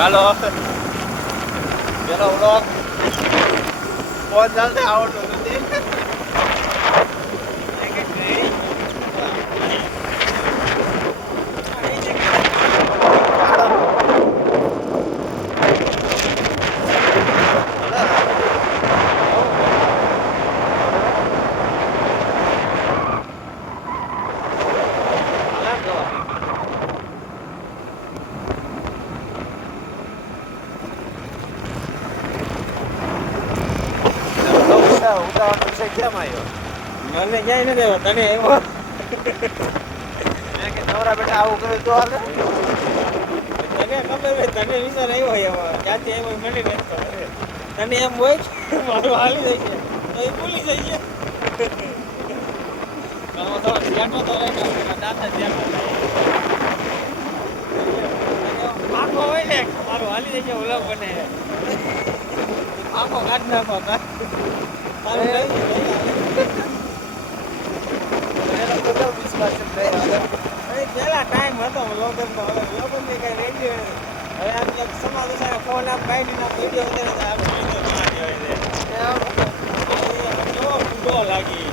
હાલો પેલો vlog phone ચાલશે આવડતો નથી ઉતાવળ કેમ આવ્યો મને ક્યાંય નથી આવ્યો તને આવ્યો મેં કે નવરા બેટા આવું કર્યું તો હાલે તને ખબર હોય તને વિચાર આવ્યો હોય એમાં ક્યાંથી આવ્યો મને નથી ખબર તને એમ હોય કે મારું હાલી જાય છે તો એ ભૂલી જાય છે તો ધ્યાનમાં તો રહે દાદા ધ્યાનમાં આખો હોય ને મારું હાલી જાય છે ઓલા બને આખો કાઢ નાખો પેલા ટાઈમ હતો લોગનનો હવે લોગન ની કઈ રેડિયો હવે આમ એક સમાજ ફોન આપ કાઢી ના વિડીયો કેવો ઊંડો લાગી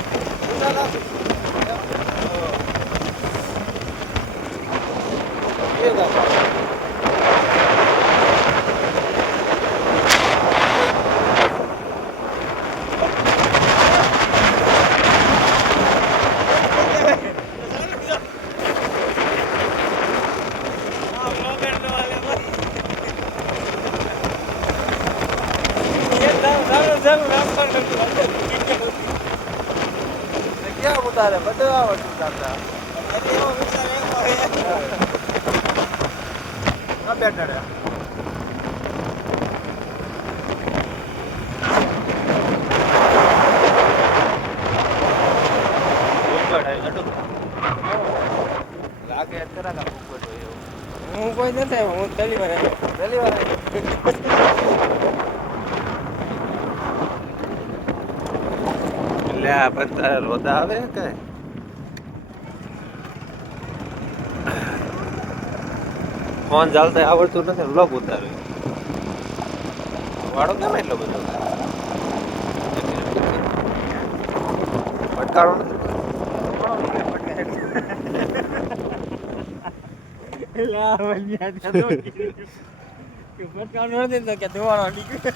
ક્યાં ઉતારે બધું આવડતું ચાલતા એવો વિચાર એવો બેઠા લાગે અત્યારે હું કોઈ નથી આવ્યો હું પહેલી વાર આવ્યો પહેલી વાર એટલે આ પણ તારે રોદા આવે કે ફોન ચાલતા આવડતું નથી વ્લોગ ઉતારે વાળો કેમ એટલો બધો ફટકારો નથી ફટકારો નથી તો કે ધોવાનો નીકળે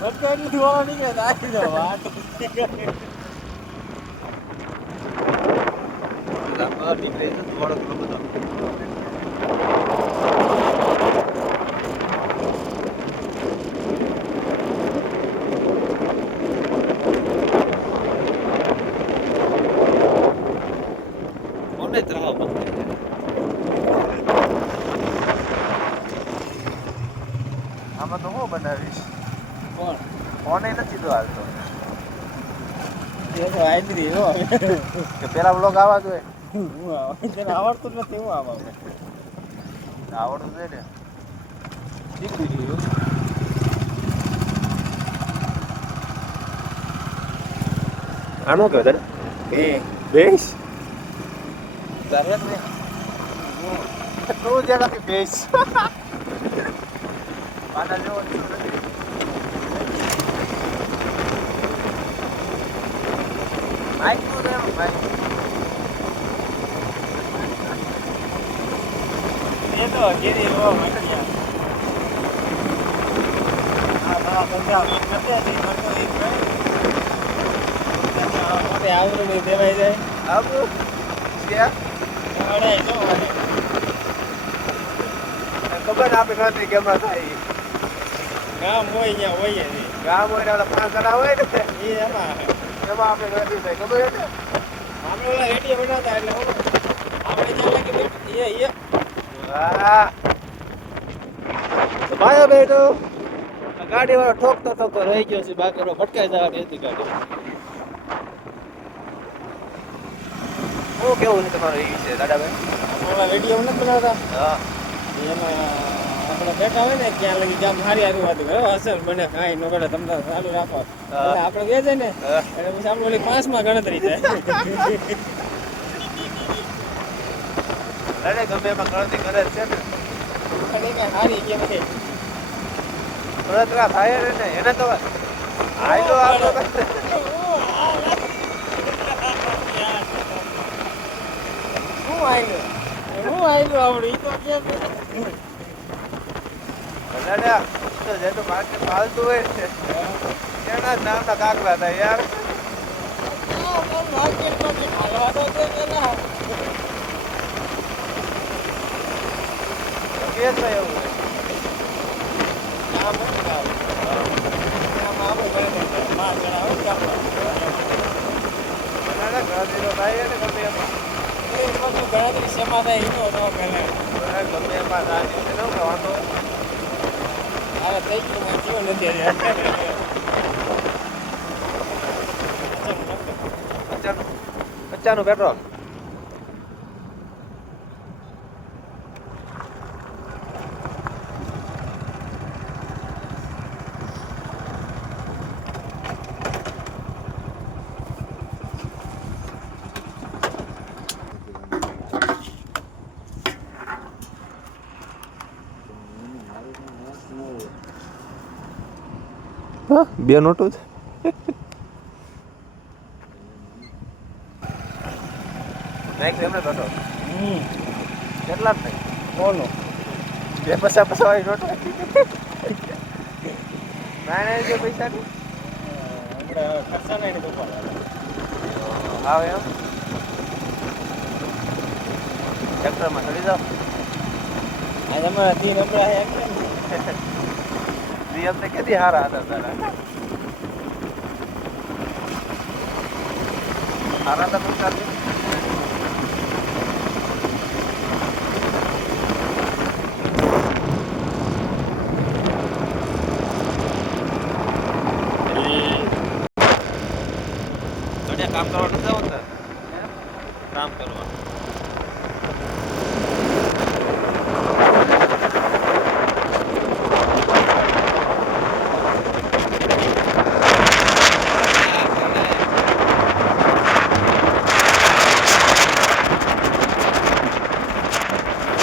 ફટકારો ધોવાનો નીકળે તો આવી જાવ વાત નીકળે છે વાળો બધો કોને ત્રાવ આમાં તો હું બનાવીશ કોણ ફોને નથી તો હાલતો એ તો આઈડી હો કે પેલા બ્લોગ આવા જોઈએ હું આવે તને આવડતું નથી હું આવા આવડતું છે ને શીખી ગયું આનો કયો તને બેસ તારે ને તું જરા કે બેસ પાના જેવો નથી માઈક નું દેવ માઈક એ તો ગીરી રો મટિયા આ બધા નથી મોટે આવરું દેવાઈ જાય આવું છે અડાય જો ખબર આપે નથી કેમાં થાય ગામ હોય ત્યાં હોય ને ગામ હોય ને 5 જણા હોય ને એ એમાં આપણે નથી થાય ખબર છે આપણે ઓલા રેડિયો બનાવતા એટલે આપણે જ્યાં લાગી એ વાહ તો ભાઈ બેટો ગાડી વાળો ઠોકતો રહી ગયો છે બાકી ફટકાઈ જવાની હતી ગાડી હું કેવું છે તમારું એ છે દાદાભાઈ ઓલા રેડિયો નથી બનાવતા હા એમાં આપણે બેઠા હોય ને ત્યાં લગી ગામ સારી સારી વાત કરે અસર બને કાંઈ ન કરે તમને ચાલુ રાખો એટલે આપણે ગયા જાય ને એટલે પછી આપણે ઓલી 5 માં ગણતરી જાય અરે ગમે એમાં ગણતરી કરે છે ને અને કાંઈ સારી કેમ છે બળતરા થાય ને એને તો આયલો આપણો હું આયલું આવડે ઈ તો કે દાદા તો જે તો માર્કે ફાલતું હોય છે એના જ નામના કાકડા થાય યાર હાલવા તો દે પેલા કે થાય એવું હોય આમ આમ માં જણાવો કાપડા દાદા ગળદીનો થાય ને ગમે એમાં ગણતરી શેમાં થાય ઈ તો પહેલા ગમે એમાં થાય એનો વાંધો હવે થઈ ગયું જીવન નથી બચ્ચાનું પેટ્રોલ બે નોટો છે નાખ એમને નોટો કેટલા થાય બોલો બે પૈસા વાળી નોટો ના જે પૈસા ની આપણે ખર્ચા નહીં દુકાન આવે એમ ટ્રેક્ટરમાં ચડી જાઓ આજે અમારા 3 નંબર હે એમ ને કેદી હારા હતા તારા હારા હતા પૈસા કામ કરવાનું જાવ કામ કરવા